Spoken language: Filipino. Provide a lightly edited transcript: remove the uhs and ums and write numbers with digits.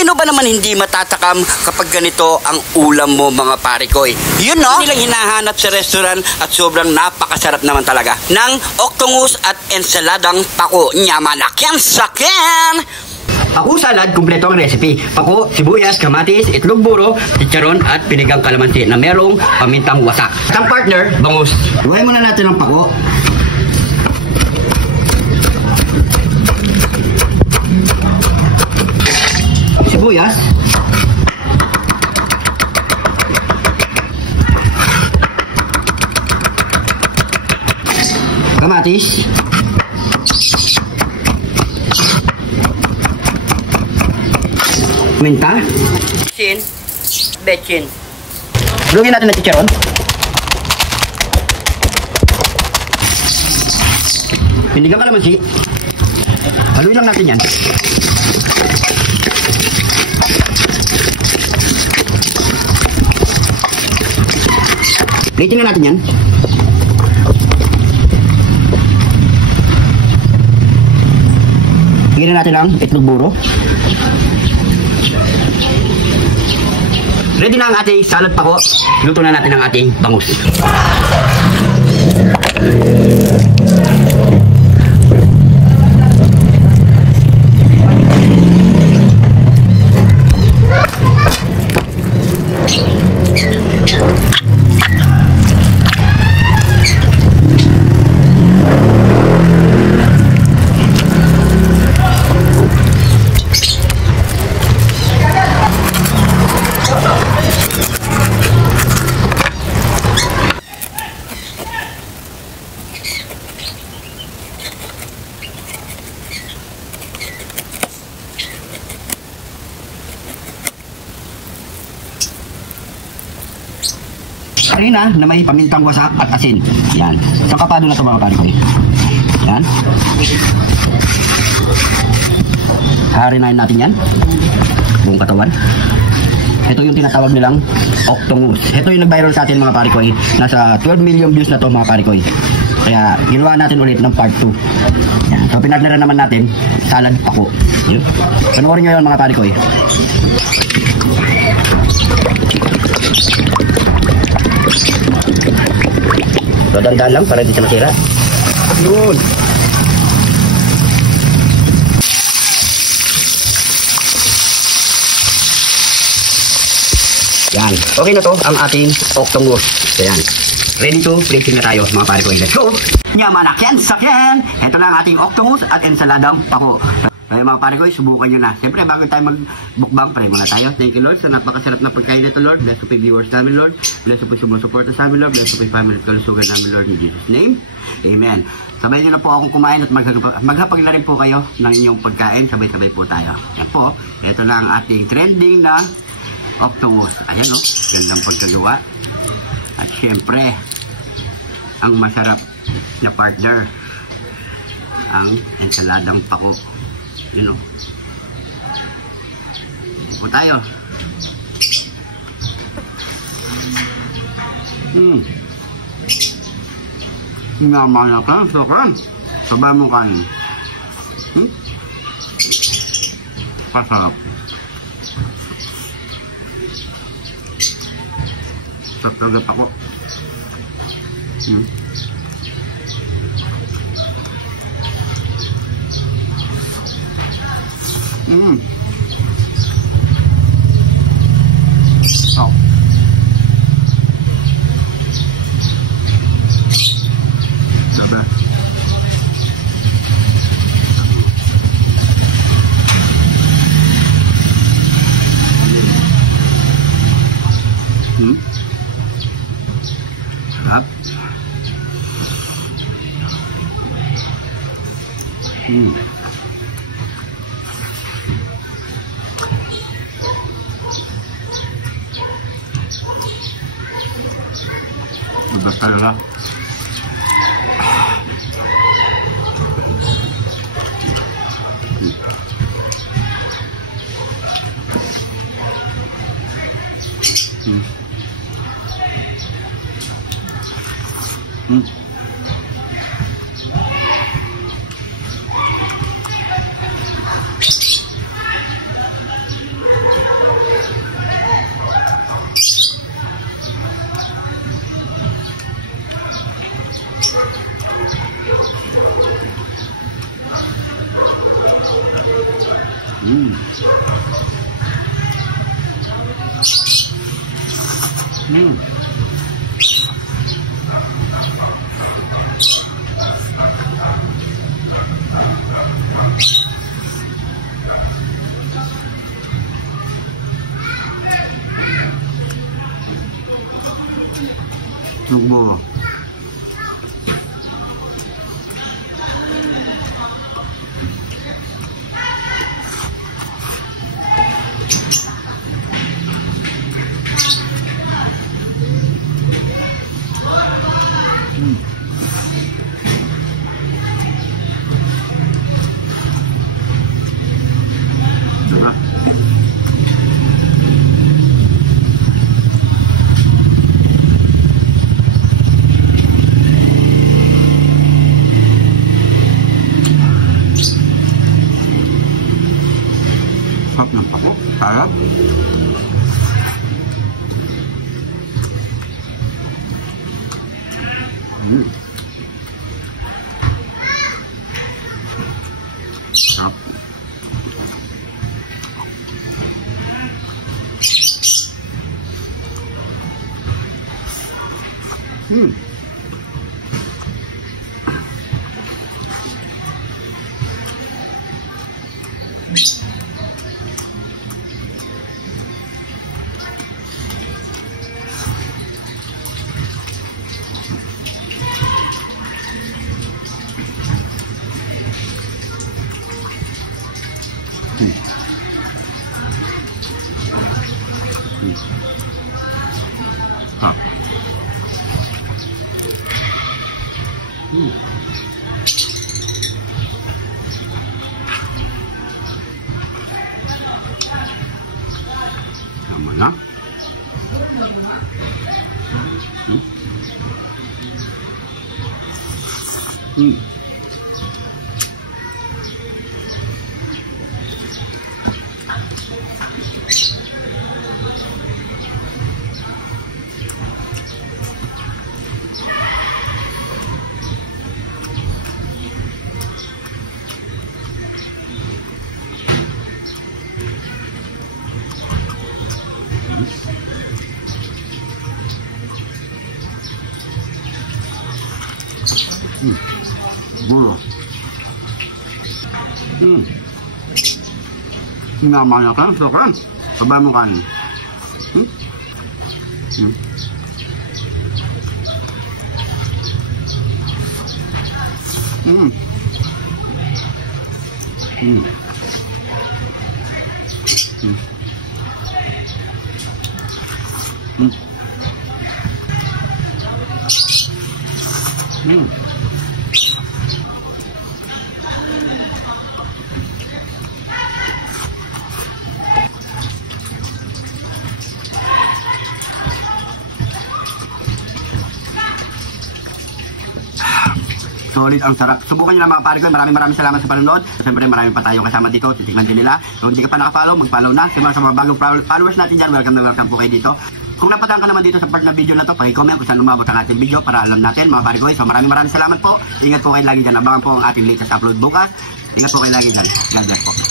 Sino ba naman hindi matatakam kapag ganito ang ulam mo mga pare ko eh? Yun no? Nilang hinahanap sa restaurant at sobrang napakasarap naman talaga ng octongus at ensaladang pako. Nyamanakyan sakin! Pako salad, kumpleto ang recipe. Pako, sibuyas, kamatis, itlog buro, chicharon at pinigang kalamansi na merong pamintang wasak. At ang partner, bangus. Iwain muna natin ang pako. Sibuyas. Kamatis. Minta. Bechin. Lugin natin na chicharon. Pinigang kalamansi. Haluin lang natin yan. Plating na natin yan. Lagyan natin ang itlog buro. Ready na ang ating salad pako. Luto na natin ang ating bangus. Harina na may pamintang wasak at asin. Yan. Isang kapado na ito mga pare ko. Yan. Harinain natin yan. Buong katawan. Ito yung tinatawag nilang octongus. Ito yung nag-viral sa atin mga pare ko. Nasa 12 million views na to mga pare ko. Kaya ginawa natin ulit ng part 2. Yan. So pinadnara naman natin salad pako. Yun. Panoorin nyo yun mga pare ko. So, dandan lang para hindi siya masira. Yun. Yan. Okay na to ang ating octongus. So, yan. Ready to plating na tayo mga pare ko. Let's go! Yamanakyan sakyan! Ito na ang ating octongus at ensaladang pako. Ay mga pare ko, subukan nyo na. Siyempre, bago tayo magbukbang, pray muna tayo. Thank you, Lord, sa napakasarap na pagkain nito, Lord. Bless po viewers namin, Lord. Bless po sumusuporta sa amin, Lord. Bless po family at kalusugan namin, Lord. In Jesus' name, Amen. Sabay nyo na po akong kumain at maghapag na rin po kayo ng inyong pagkain. Sabay-sabay po tayo. Yan po, ito na ang ating trending na octongus. Ayan o, gandang pagkagawa. At siyempre, ang masarap na partner, ang ensaladang pako. You know. Po tayo. Naman ka, sobrang. Sabay mo kain. Pasarap. Sarap ako. Oh. Diba? Sarap. Iba talaga. Subo. Diba? Sarap ng pako. Sarap. Sarap. Ah. Tama na. Bulo. Sinama kan, so kan. Sabay mo kanin. Solid ang sarap. Subukan nyo lang mga pare ko. Maraming salamat sa panonood. Siyempre marami pa tayong kasama dito. Titignan din nila. Kung hindi ka pa nakapollow, mag-follow na. Sa mga bagong followers natin dyan, welcome na welcome po kayo dito. Kung napadaan ka naman dito sa part na video na to, paki-comment kung saan lumabot ang ating video para alam natin mga pare ko. So maraming salamat po. Ingat po kayo lagi dyan. Abangan po ang ating latest upload bukas. Ingat po kayo lagi dyan. God bless po.